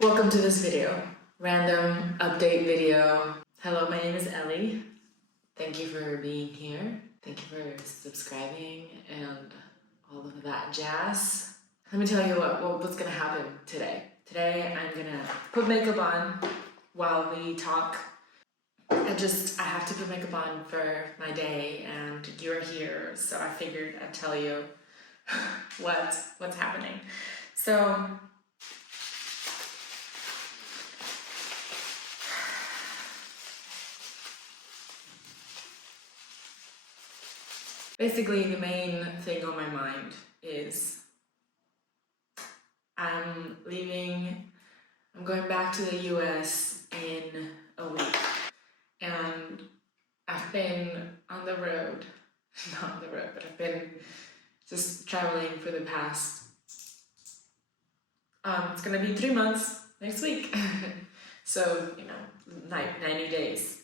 Welcome to this video, random update video. Hello, my name is Ellie. Thank you for being here. Thank you for subscribing and all of that jazz. Let me tell you what's gonna happen today. Today I'm gonna put makeup on while we talk. I have to put makeup on for my day and you're here, so I figured I'd tell you what's happening. So basically, the main thing on my mind is I'm going back to the US in a week, and I've been on the road, not on the road, but I've been just traveling for the past, it's gonna be 3 months next week, so, 90 days,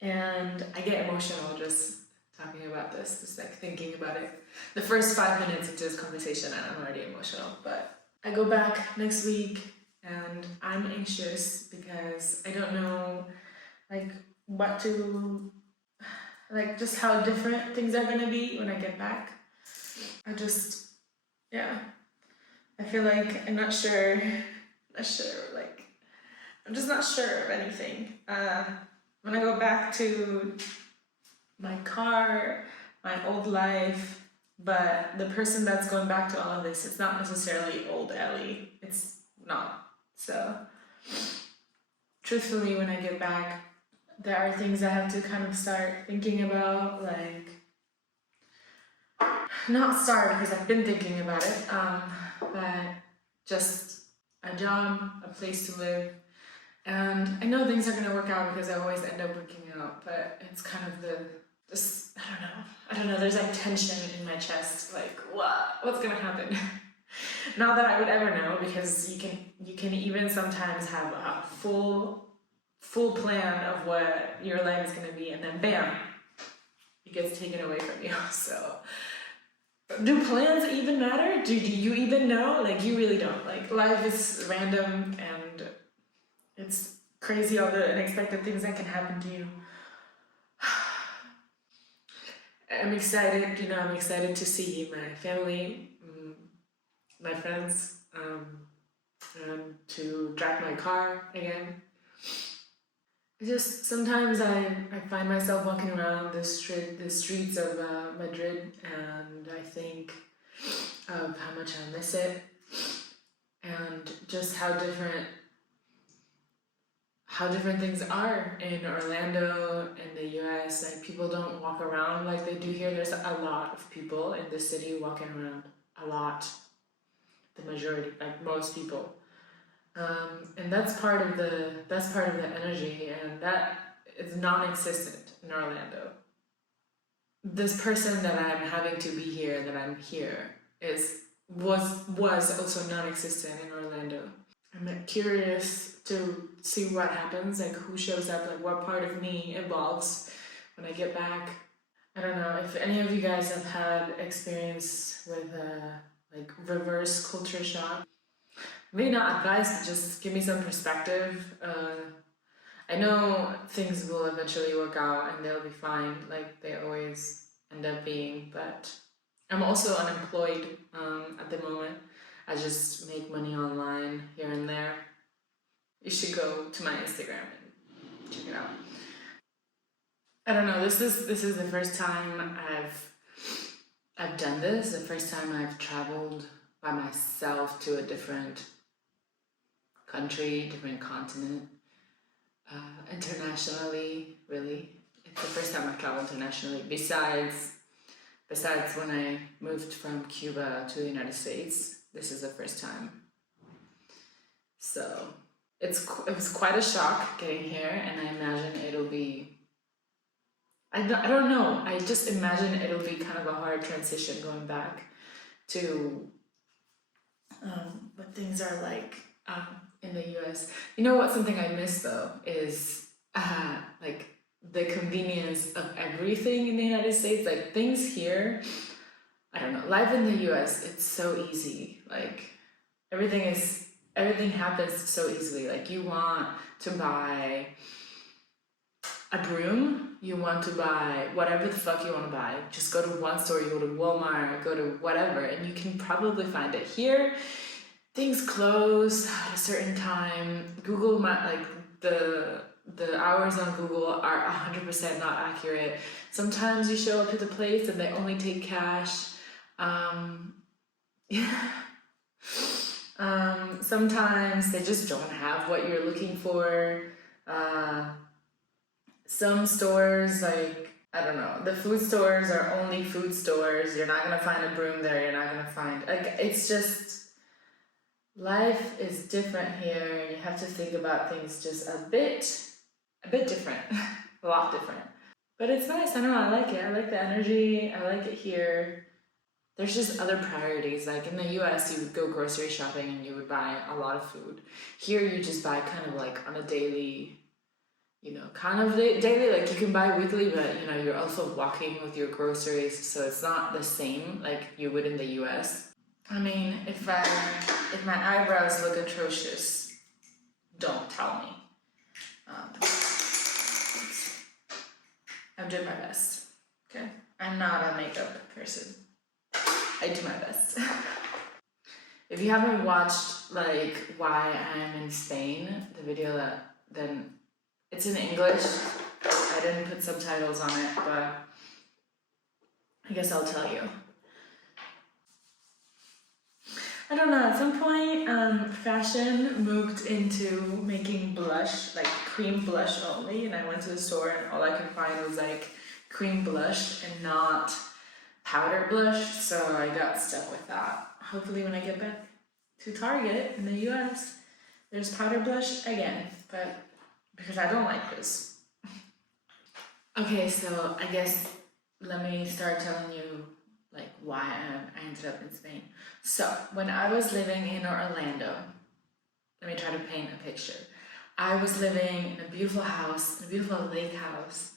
and I get emotional just talking about this, just like thinking about it. The first 5 minutes into this conversation and I'm already emotional, but I go back next week and I'm anxious because I don't know just how different things are gonna be when I get back. I feel like I'm not sure, I'm just not sure of anything. When I go back to my car, my old life, but the person that's going back to all of this, it's not necessarily old Ellie. It's not. So, truthfully, when I get back, there are things I have to kind of start thinking about, not start because I've been thinking about it, but just a job, a place to live, and I know things are gonna work out because I always end up working out, but it's kind of I don't know, there's like tension in my chest, like, what's gonna happen? Not that I would ever know, because you can even sometimes have a full plan of what your life is gonna be, and then bam, it gets taken away from you. So, do plans even matter? Do you even know? Like, you really don't. Like, life is random, and it's crazy all the unexpected things that can happen to you. I'm excited to see my family, my friends, and to drive my car again. Sometimes I find myself walking around the streets of Madrid, and I think of how much I miss it, and just how different things are in Orlando, in the US. Like, people don't walk around like they do here. There's a lot of people in the city walking around. A lot. The majority, like most people. And that's part of the energy, and that is non-existent in Orlando. This person that I'm having to be here, that I'm here, was also non-existent in Orlando. I'm curious to see what happens, like who shows up, like what part of me evolves when I get back. I don't know if any of you guys have had experience with reverse culture shock. Maybe not advice, but just give me some perspective. I know things will eventually work out and they'll be fine, like they always end up being, but I'm also unemployed at the moment. I just make money online here and there. You should go to my Instagram and check it out. I don't know, this is the first time I've done this, the first time I've traveled by myself to a different country, different continent, internationally, really. It's the first time I've traveled internationally, besides when I moved from Cuba to the United States. This is the first time. So it was quite a shock getting here, and I imagine it'll be, I don't know, I just imagine it'll be kind of a hard transition going back to what things are like in the US. You know what, something I miss though is like the convenience of everything in the United States. Like, things here, I don't know, life in the US, it's so easy. Like, everything is everything happens so easily. Like you want to buy a broom, you want to buy whatever the fuck you want to buy. Just go to one store, you go to Walmart, go to whatever, and you can probably find it. Here, things close at a certain time. Google like the hours on Google are 100% not accurate. Sometimes you show up to the place and they only take cash. Sometimes they just don't have what you're looking for. Some stores, like, I don't know, the food stores are only food stores. You're not gonna find a broom there. You're not gonna find, like, it's just, life is different here. You have to think about things just a bit different, a lot different. But it's nice. I don't know. I like it. I like the energy. I like it here. There's just other priorities. Like in the US, you would go grocery shopping and you would buy a lot of food. Here, you just buy kind of like on a daily, daily, like you can buy weekly, but you're also walking with your groceries, so it's not the same like you would in the US. I mean, if my eyebrows look atrocious, don't tell me. I'm doing my best, okay? I'm not a makeup person. I do my best. If you haven't watched like why I'm in Spain, the video then it's in English. I didn't put subtitles on it, but I guess I'll tell you. I don't know, at some point, fashion moved into making blush, like cream blush only, and I went to the store and all I could find was like cream blush and not powder blush, so I got stuck with that. Hopefully when I get back to Target in the US, there's powder blush again, but because I don't like this. Okay, so I guess let me start telling you like why I ended up in Spain. So when I was living in Orlando, let me try to paint a picture. I was living in a beautiful house, in a beautiful lake house,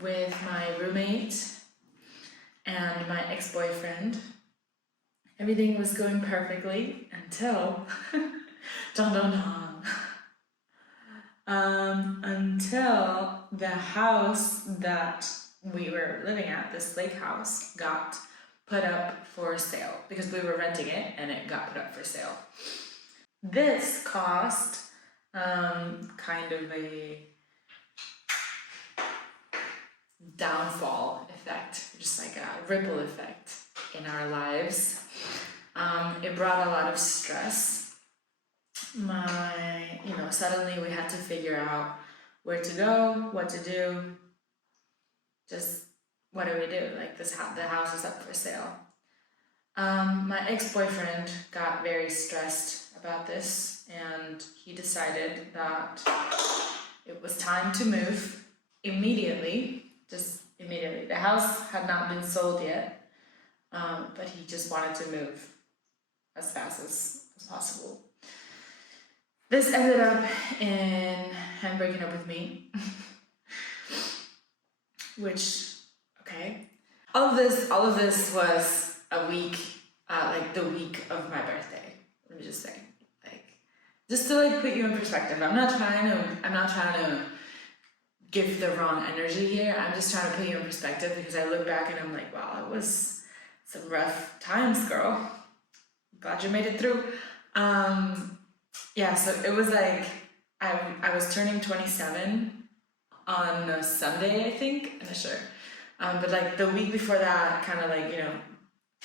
with my roommate and my ex-boyfriend. Everything was going perfectly until dun dun dun. Until the house that we were living at, this lake house, got put up for sale because we were renting it and it got put up for sale. This caused kind of a downfall effect, just like a ripple effect in our lives. It brought a lot of stress. Suddenly we had to figure out where to go, what to do. Just what do we do? Like the house is up for sale. My ex-boyfriend got very stressed about this, and he decided that it was time to move immediately. Just immediately. The house had not been sold yet, but he just wanted to move as fast as possible. This ended up in him breaking up with me, which, okay. All of this was a week, like the week of my birthday. Let me just say, like, just to like put you in perspective. I'm not trying to give the wrong energy here. I'm just trying to put you in perspective because I look back and I'm like, wow, it was some rough times, girl. Glad you made it through. Yeah, so it was like, I was turning 27 on a Sunday, I think, I'm not sure. But like the week before that, kind of like,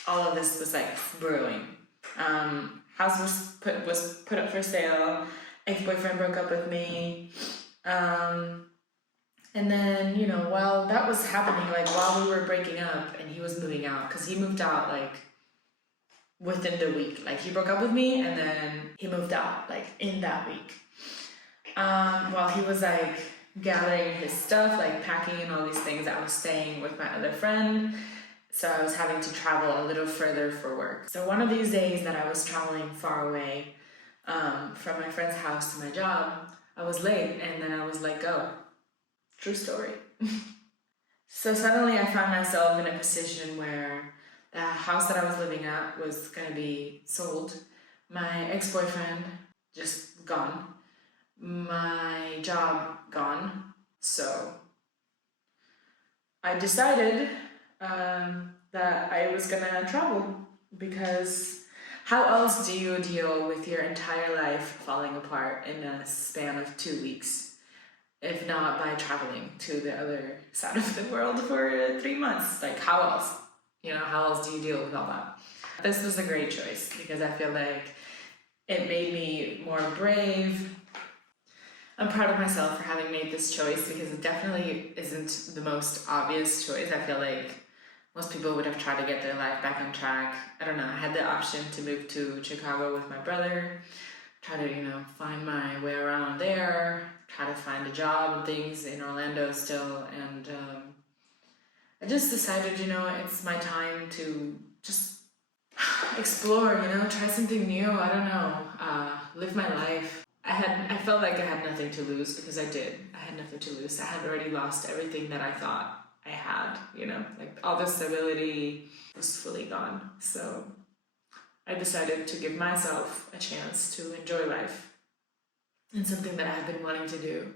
all of this was like brewing. House was put up for sale, ex-boyfriend broke up with me. And then, while that was happening, like while we were breaking up and he was moving out, because he moved out like within the week. Like he broke up with me and then he moved out like in that week. While he was like gathering his stuff, like packing and all these things, I was staying with my other friend. So I was having to travel a little further for work. So one of these days that I was traveling far away from my friend's house to my job, I was late and then I was let go. True story. So suddenly I found myself in a position where the house that I was living at was going to be sold. My ex-boyfriend just gone. My job gone. So I decided that I was gonna travel, because how else do you deal with your entire life falling apart in a span of 2 weeks? If not by traveling to the other side of the world for 3 months. Like, how else? How else do you deal with all that? This was a great choice because I feel like it made me more brave. I'm proud of myself for having made this choice because it definitely isn't the most obvious choice. I feel like most people would have tried to get their life back on track. I don't know, I had the option to move to Chicago with my brother, try to, find my way around there, try to find a job and things in Orlando still, and I just decided, it's my time to just explore, try something new, I don't know, live my life. I felt like I had nothing to lose because I did. I had nothing to lose. I had already lost everything that I thought I had, like all the stability was fully gone. So I decided to give myself a chance to enjoy life, and something that I've been wanting to do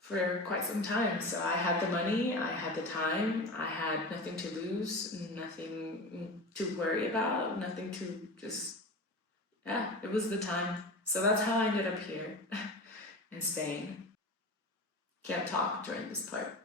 for quite some time. So I had the money, I had the time, I had nothing to lose, nothing to worry about, nothing to just, yeah, it was the time. So that's how I ended up here in Spain. Can't talk during this part.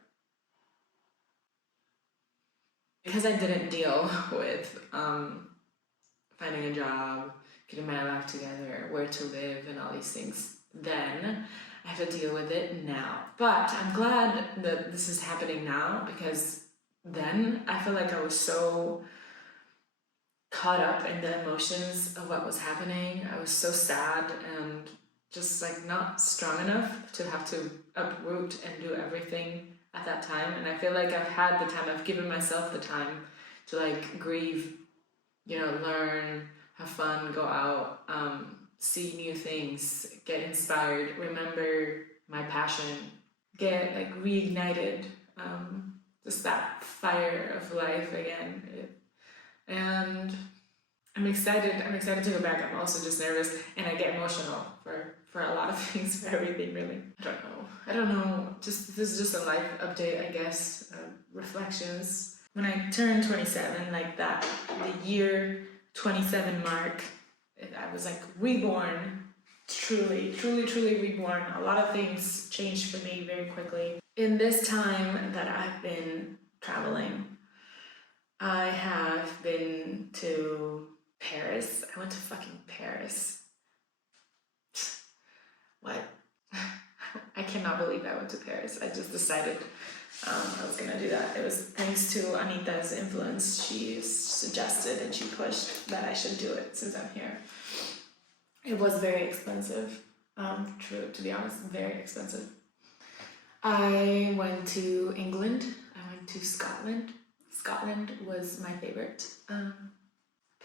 Because I didn't deal with finding a job, getting my life together, where to live, and all these things, then I have to deal with it now. But I'm glad that this is happening now, because then I feel like I was so caught up in the emotions of what was happening. I was so sad and just like not strong enough to have to uproot and do everything at that time. And I feel like I've had the time, I've given myself the time to like grieve, learn, have fun, go out, see new things, get inspired, remember my passion, get like reignited, just that fire of life again. And I'm excited. I'm excited to go back. I'm also just nervous, and I get emotional for a lot of things, for everything, really. I don't know. Just this is just a life update, I guess. Reflections. When I turned 27, like that, the year 27 mark, I was like reborn. Truly, truly, truly reborn. A lot of things changed for me very quickly. In this time that I've been traveling, I have been to Paris. I went to fucking Paris. What? I cannot believe I went to Paris. I just decided I was gonna do that. It was thanks to Anita's influence. She suggested and she pushed that I should do it since I'm here. It was very expensive. True, to be honest, very expensive. I went to England. I went to Scotland. Scotland was my favorite.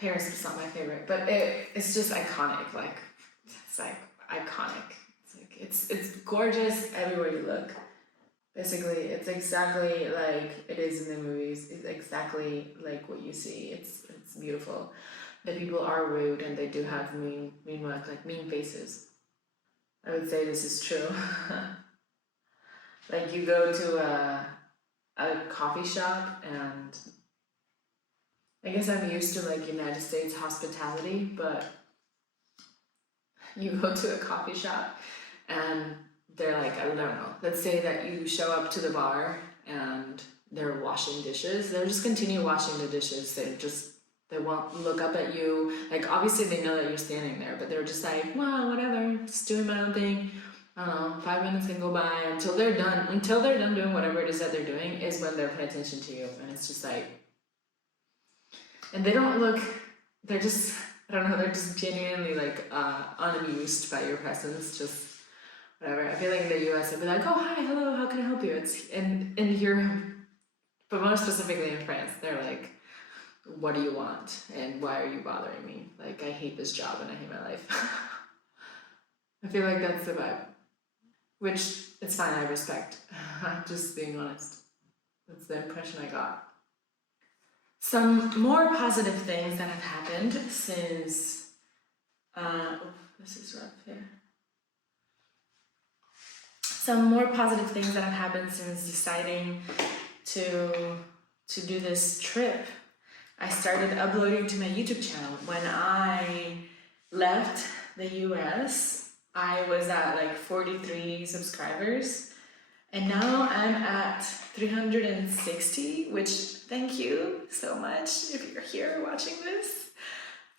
Paris was not my favorite, but it's just iconic. Like, it's like iconic. It's gorgeous everywhere you look. Basically, it's exactly like it is in the movies. It's exactly like what you see. It's beautiful. The people are rude and they do have mean work, like mean faces. I would say this is true. Like you go to a coffee shop, and I guess I'm used to like United States hospitality, but you go to a coffee shop and they're like, I don't know, let's say that you show up to the bar and they're washing dishes. They'll just continue washing the dishes. They won't look up at you. Like, obviously they know that you're standing there, but they're just like, well, whatever, just doing my own thing. I don't know, 5 minutes can go by until they're done. Until they're done doing whatever it is that they're doing is when they're paying attention to you. And it's just like, and they don't look, they're just, I don't know, they're just genuinely like unamused by your presence, just whatever. I feel like in the US I'd be like, oh, hi, hello, how can I help you? It's in Europe, but more specifically in France, they're like, what do you want? And why are you bothering me? Like, I hate this job and I hate my life. I feel like that's the vibe. Which, it's fine, I respect. Just being honest. That's the impression I got. Some more positive things that have happened since This is rough here. Some more positive things that have happened since deciding to do this trip. I started uploading to my YouTube channel. When I left the US, I was at like 43 subscribers, and now I'm at 360, which thank you so much if you're here watching this.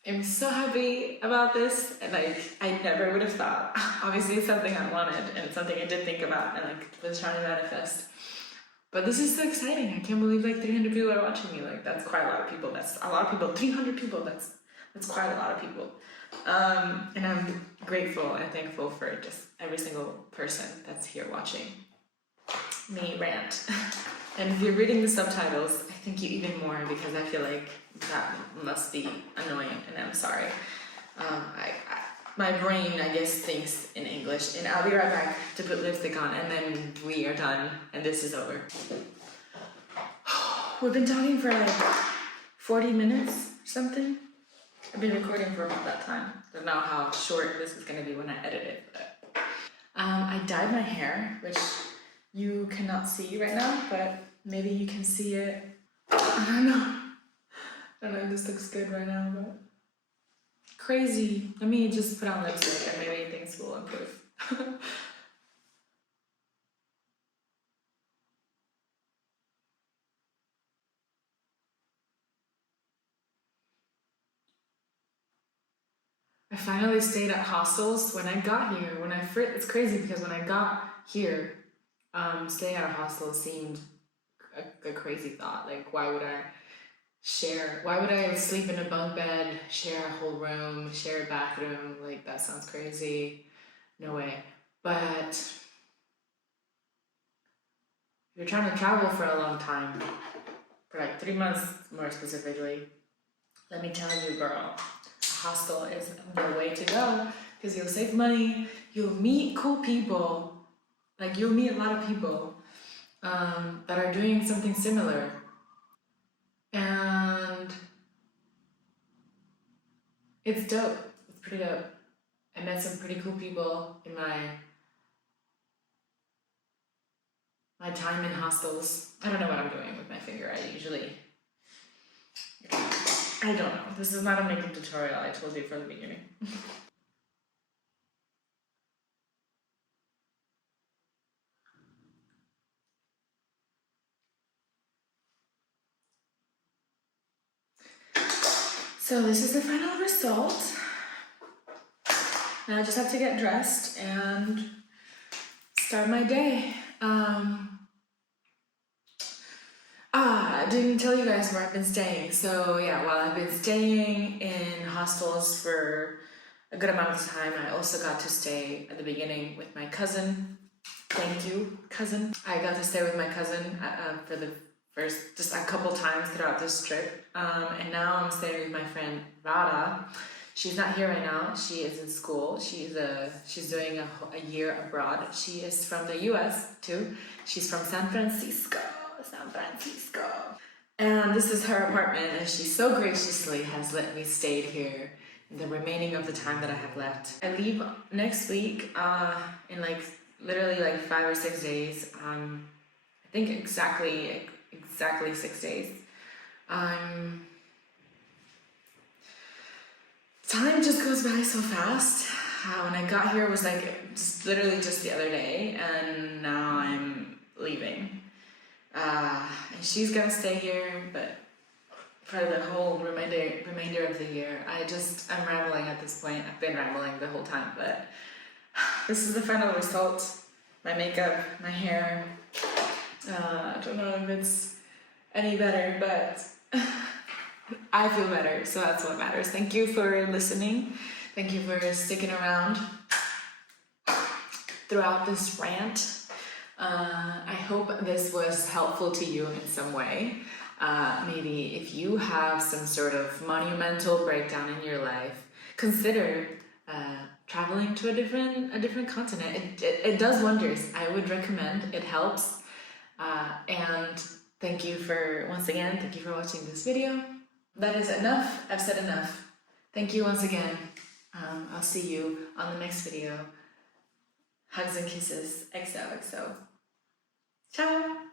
I'm so happy about this, and like I never would have thought. Obviously it's something I wanted and it's something I did think about and like was trying to manifest. But this is so exciting. I can't believe like 300 people are watching me. Like that's quite a lot of people. That's a lot of people. 300 people, that's quite a lot of people. And I'm grateful and thankful for just every single person that's here watching me rant. And if you're reading the subtitles, I thank you even more because I feel like that must be annoying, and I'm sorry. My brain, I guess, thinks in English, and I'll be right back to put lipstick on, and then we are done, and this is over. We've been talking for like 40 minutes or something. I've been recording for about that time. I don't know how short this is going to be when I edit it, but I dyed my hair, which you cannot see right now, but maybe you can see it. I don't know. I don't know if this looks good right now, but crazy. Let me just put on lipstick and maybe things will improve. I finally stayed at hostels when I got here. It's crazy because when I got here, staying at a hostel seemed a crazy thought. Like, why would I sleep in a bunk bed, share a whole room, share a bathroom? Like, that sounds crazy. No way. But if you're trying to travel for a long time, for like 3 months more specifically, let me tell you, girl, a hostel is the way to go because you'll save money, you'll meet cool people, like you'll meet a lot of people that are doing something similar. And it's dope. It's pretty dope. I met some pretty cool people in my time in hostels. I don't know what I'm doing with my finger. I don't know. This is not a makeup tutorial, I told you from the beginning. So this is the final result. Now I just have to get dressed and start my day. I didn't tell you guys where I've been staying. So yeah, while I've been staying in hostels for a good amount of time, I also got to stay at the beginning with my cousin. Thank you, cousin. I got to stay with my cousin for the first, just a couple times throughout this trip. And now I'm staying with my friend Rada. She's not here right now. She is in school. She's doing a year abroad. She is from the US too. She's from San Francisco. And this is her apartment, and she so graciously has let me stay here the remaining of the time that I have left. I leave next week in like literally like 5 or 6 days. I think exactly 6 days. Time just goes by so fast. When I got here, it was like literally just the other day, and now I'm leaving. And she's gonna stay here, but for the whole remainder of the year. I'm rambling at this point. I've been rambling the whole time, but this is the final result. My makeup, my hair. I don't know if it's any better, but I feel better, so that's what matters. Thank you for listening. Thank you for sticking around throughout this rant. I hope this was helpful to you in some way. Maybe if you have some sort of monumental breakdown in your life, consider traveling to a different continent. It does wonders. I would recommend. It helps. And thank you for watching this video. That is enough. I've said enough. Thank you once again. I'll see you on the next video. Hugs and kisses. XOXO. Ciao!